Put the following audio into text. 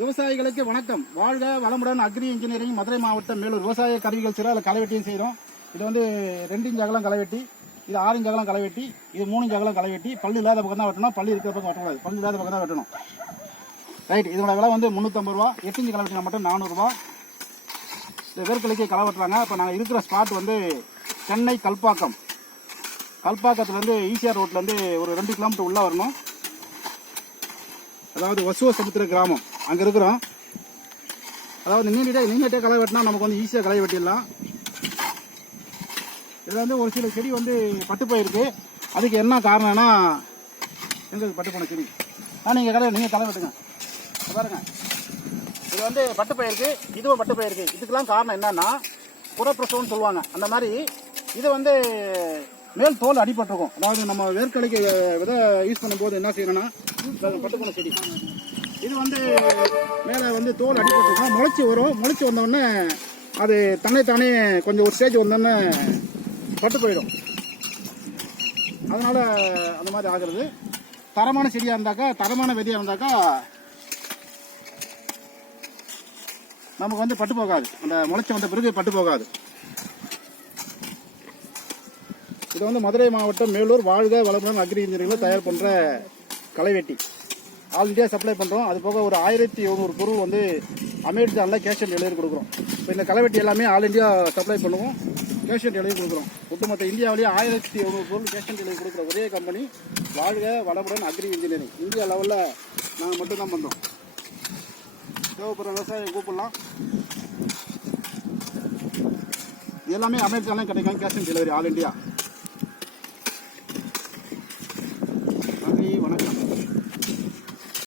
விவசாயிகளுக்கு வணக்கம். வாழ்க வளமுடன். அக்ரி இன்ஜினியரிங், மதுரை மாவட்டம், மேலூர். விவசாய கருவிகள் சில அதில் களைவெட்டியும் செய்கிறோம். இது வந்து 2 இன்ச் அகலம் களைவெட்டி, இது 6 இன்ச் அகலம் களைவெட்டி, இது 3 இன்ச் அகலம் களைவெட்டி. பல்லு இல்லாத பக்கம் தான் வெட்டணும், பல்லு இருக்கிற பக்கம் வெட்டக்கூடாது, பல்லு இல்லாத பக்கம் தான் வெட்டணும். ரைட். இதோட விலை வந்து 350 ரூபா. 8 இன்ச் களைவெட்டினா மட்டும் 400 ரூபா. இந்த வேர்க்கலைக்கு களை வெட்டுறாங்க. இப்போ நாங்கள் இருக்கிற ஸ்பாட் வந்து சென்னை கல்பாக்கம். கல்பாக்கத்துலேருந்து ஈசிஆர் ரோட்லேருந்து ஒரு 2 கிலோமீட்டர் உள்ளே வரணும். அதாவது வசுவ சமுத்திர கிராமம் அங்கே இருக்கிறோம். அதாவது நீங்கிட்டே களை வெட்டினா நமக்கு வந்து ஈஸியாக களை வெட்டிடலாம். இதில் வந்து ஒரு சில செடி வந்து பட்டு போயிருக்கு. அதுக்கு என்ன காரணம்னா, எங்களுக்கு பட்டு போன செடி நீங்கள் களை வெட்டுங்க பாருங்க. இது வந்து பட்டு போயிருக்கு, இதுவும் பட்டு போயிருக்கு. இதுக்கெல்லாம் காரணம் என்னன்னா புறப்பிரசவம்னு சொல்லுவாங்க. அந்த மாதிரி இது வந்து மேல் தோல் அடிபட்டிருக்கும். அதாவது நம்ம வேர்க்கலைக்கு விதை யூஸ் பண்ணும்போது என்ன செய்யணும்னா, பட்டு போன செடி இது வந்து மேலே வந்து தோல் அடிபட்டிருக்கும். முளைச்சி வரும். முளைச்சி வந்தோடனே அது தன்னைத்தானே கொஞ்சம் ஒரு ஸ்டேஜ் வந்தோடனே பட்டு போயிடும். அதனால் அந்த மாதிரி ஆகிறது. தரமான செடியாக இருந்தாக்கா, தரமான விதையாக இருந்தாக்கா நமக்கு வந்து பட்டு போகாது. அந்த முளைச்சி வந்த பிறகு பட்டு போகாது. இது வந்து மதுரை மாவட்டம், மேலூர், வாழ்க வளமுடன் அக்ரி இன்ஜினியரிங்கில் தயார் பண்ணுற களைவெட்டி. ஆல் இண்டியா சப்ளை பண்ணுறோம். அது போக ஒரு 1700 பொருள் வந்து அமேசானில் கேஷ் அண்ட் டெலிவரி கொடுக்குறோம். இப்போ இந்த களைவெட்டி எல்லாமே ஆல் இண்டியா சப்ளை பண்ணுவோம், கேஷ் அண்ட் டெலிவரி கொடுக்குறோம். ஒட்டுமொத்த இந்தியாவிலேயே 1700 பொருள் கேஷ் அண்ட் டெலிவரி கொடுக்குற ஒரே கம்பெனி வாழ்க வளமுடன் அக்ரி இன்ஜினியரிங். இந்தியா லெவலில் நாங்கள் மட்டும்தான் பண்ணுறோம். தேவைப்படுற விவசாயம் கூப்பிடலாம். எல்லாமே அமேசானில் கிடைக்கும், cash and delivery all India.